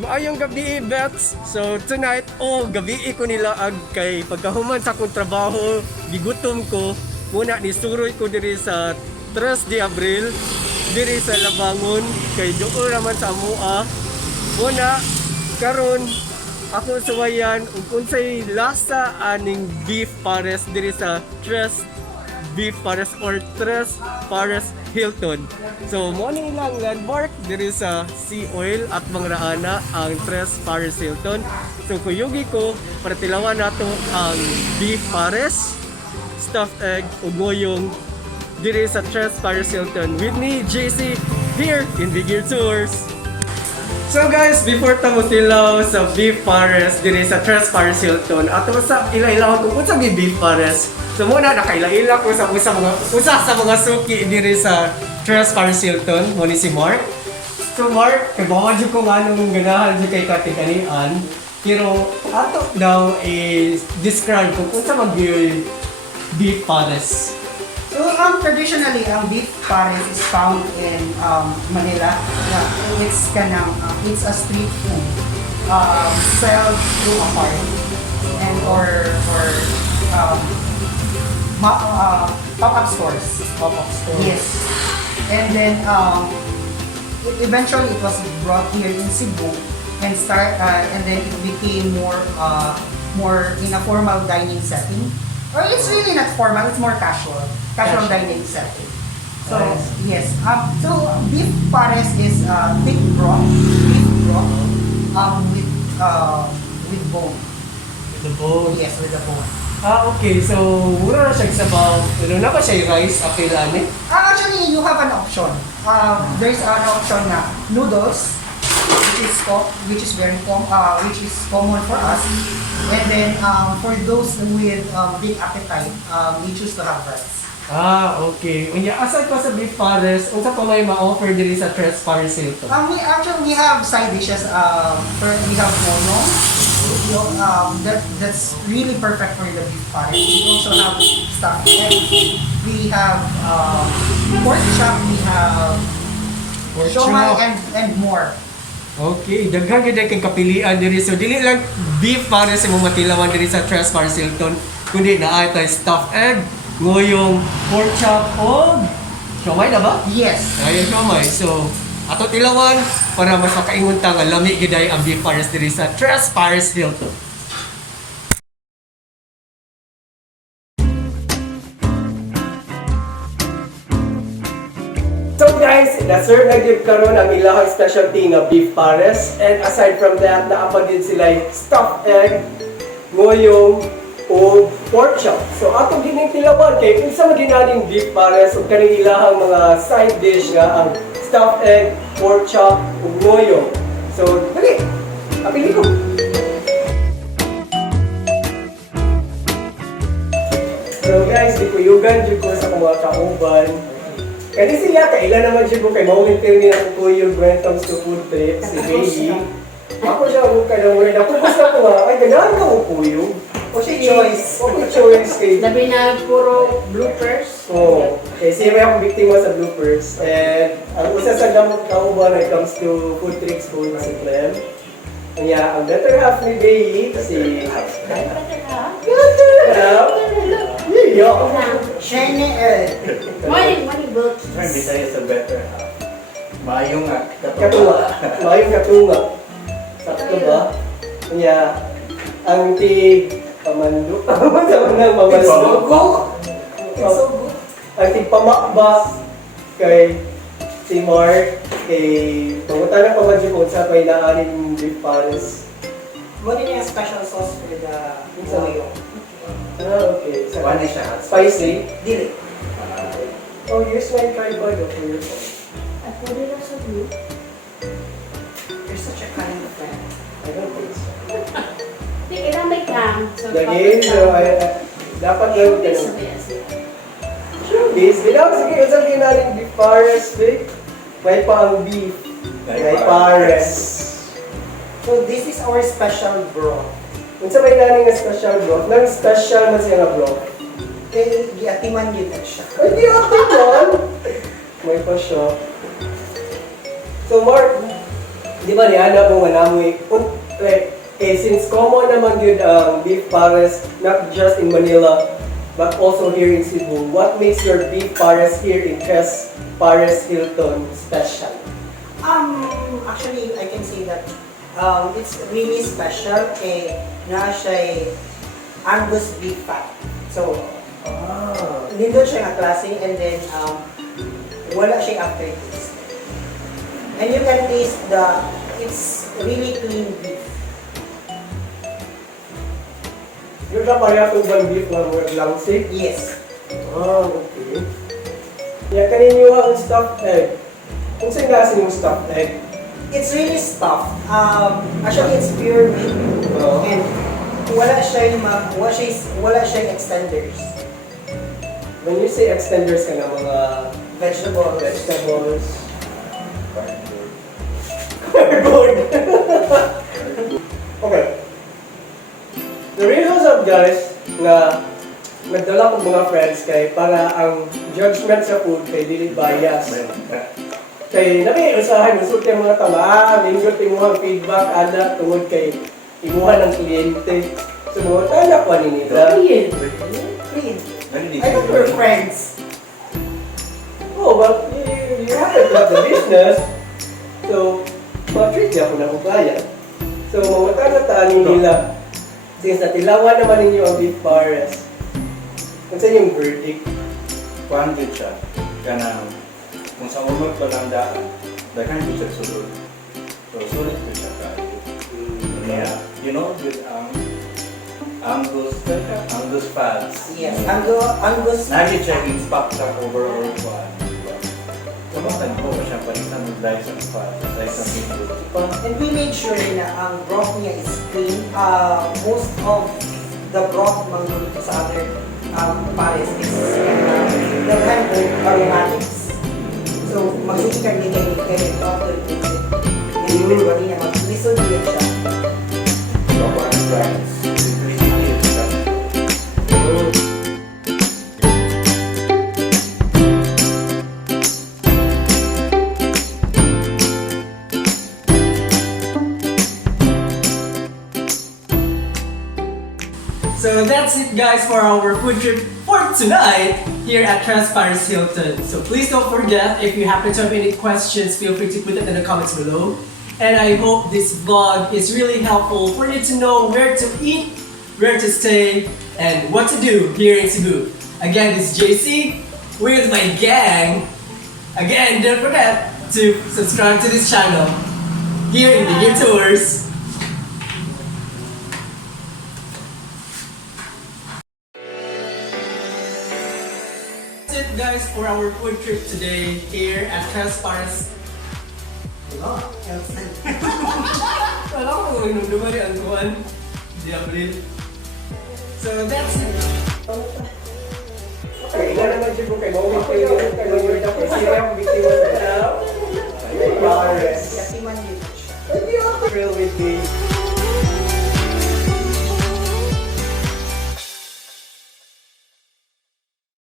Maayong gabi, Bets. So tonight, gabi ko nila kay pagkahuman sa akong trabaho, gigutom ko. Muna nisuroy ko diri sa Tres de Abril, diri sa Labangon, kay doon naman sa Amua. Muna, karon ako suwayan ug unsay lasa aning beef pares diri sa Tres Beef Pares or Tres Pares Hilton. So, mo ni ilang landmark diri sa Sea Oil at Mangraana ang Tres Pares Hilton. So, kuyugi ko para tilawan nato ang beef pares, stuffed egg ug ngohiong diri sa Tres Pares Hilton. With me, JC, here in Big Ear Tours. So guys, before ta mo tilaw sa beef pares diri sa Tres Pares Hilton, ato sa ila-ilaw kung unsa bi beef pares. So muna nakaila-ila ko sa usa sa mga suki diri sa Tres Pares Hilton, mo ni si Mark. So Mark, kabawa jud ko nganong ganahan jud kay katikanian, pero ato daw is describe kung unsa mag beef pares. So, traditionally, ang beef pares is found in Manila. It's a street food sold through a farm and or pop-up stores. Pop-up store. Yes. And then eventually it was brought here in Cebu and then it became more in a formal dining setting. Or it's really not formal, it's more casual dining setting. So yes, so beef pares is thick beef broth with bone. With the bone. Yes, with the bone. Okay. So, mura na siya sabaw. Ano na ba siya rice apil ani? Actually, you have an option. There's an option na noodles, which is common for us. And then for those with big appetite, we choose to have rice. Okay. Unya aside pa sa beef pares, unsa pa may ma-offer diri sa Tres Pares Hilton? We have side dishes. We have mono. That's really perfect for the beef pares. We also have stuffed egg. We have pork chop. We have siomai and more. Okay, daghan gyud kay kapilian diri. So dili lang beef pares imong matilawan diri sa Tres Pares Hilton, kundi naa tay stuffed egg, ngoyong pork chop o siomai na ba? Yes. Ay, siomai. So ato tilawan para mas makaingon ta nga lami giday ang beef pares diri sa Tres Pares Hilton. So guys, na-serve na gyud karon ang ilahang specialty nga beef pares, and aside from that, naapa din sila stuffed egg, ngoyong o pork chop. So ato gining tilawan kay unsa man ginaning beef pares ug kaning ilahang mga side dish nga ang stuffed egg, pork chop ug ngoyong. So dali, apili ko. So guys, dikuyugan jud ko sa mga kauban. Kasi siya, kailan naman siya ko kay maulintir niya ang kuyo when it comes to food trips, si Baby. Ako siya ako kailang wala na. Kung gusto ko nga, ay ganahan ka ko kuyo. O siya choice. O choice kay... Labi na puro bloopers. Oo. Kaya siya may akong biktima sa bloopers. And ang isa sa gamot kauban when it comes to food trips ko si Clem. Kaya ang better half ni Baby, si... Better half? Yeah. Shiny Morning book. Turn Bisaya sa better half. Maayong nga. Katunga. Mayong katunga. Sakto ba? Kaya, ang tig pamando. Sa unang pamando. Ang tig pamakba kay si Mark, kay pangutan ng pamadyo kung sa may naaring beef pares. Mo din yung special sauce for the ngohiong. Okay. Wala siya. Spicy? Dili. Oh, here's my tripod for your phone. At pwede na sa blue. You're such a kind friend. I don't think so. Hindi, ilang may cam. So, Lagi, so dapat lang ganun. Showbiz, sige, sabihin natin beef pares, big. May pa ang beef. May pares. So this is our special broth. Kung sa may naning nga special broth, nang special man siya nga broth. Kaya giatiman yun na siya. Ay, di ako man! May pa siya. So Mark, Di ba niya na kung namoy, since common naman yun ang beef pares, not just in Manila, but also here in Cebu, what makes your beef pares here in Tres Pares Hilton special? Actually, I can say that it's really special. Na siya Angus beef fat. So, nindot siya nga klase and then wala siya aftertaste. And you can taste it's really clean beef. Yung siya pareha itong bang beef na mga langsig? Yes. Okay. Yeah, kaninyo ang stuffed egg. Kung saan gasin yung stuffed egg? It's really stuffed. Actually, it's pure meat. And wala siya extenders. When you say extenders ka na mga Vegetables. cardboard. Okay. The reasons of guys na nagdala kong mga friends kay para ang judgment sa food kay dili bias. Kay nabi usahay usot yung mga tama, mingot yung mga feedback ana tungod kay imuha ng kliyente. So mga tanak pa ni nila. Clean. I thought we were friends. Oh, but you have to have the business. So, ma-treat niya ako na kaya. So, mga tanataan nila. Since natilawan naman ninyo ang beef pares, kung saan yung verdict? Kuhan din siya. Kanang, kung sa umot ko lang daan, daghan ko siya sulod. So, sulit ko siya kayo. Yeah. You know, with Angus fats. Yes. Angus. Nagit siya in-stock sa overall kuhan. Kamutan ko siya palitan ng dice of fat, dice of meat. And we made sure na ang broth niya is clean. Most of the broth dito sa other pares is daghan ko aromatics. So, magsikikan din kayo broth to it. And you can niya mag-listen din siya. So, kuhan ng rice. Simplicity is that. So that's it guys for our food trip for tonight here at Tres Pares Hilton. So please don't forget, if you happen to have any questions, feel free to put it in the comments below. And I hope this vlog is really helpful for you to know where to eat, where to stay, and what to do here in Cebu. Again, this is JC with my gang. Again, don't forget to subscribe to this channel here in the Tours. That's it guys for our food trip today here at Tres Pares. Wala ko kung inundungan ang kuwan. Di April. So that's it. Okay, ina naman siya kung kay Mawin kayo. Kay Mawin ako. Sila ang bitiwan na.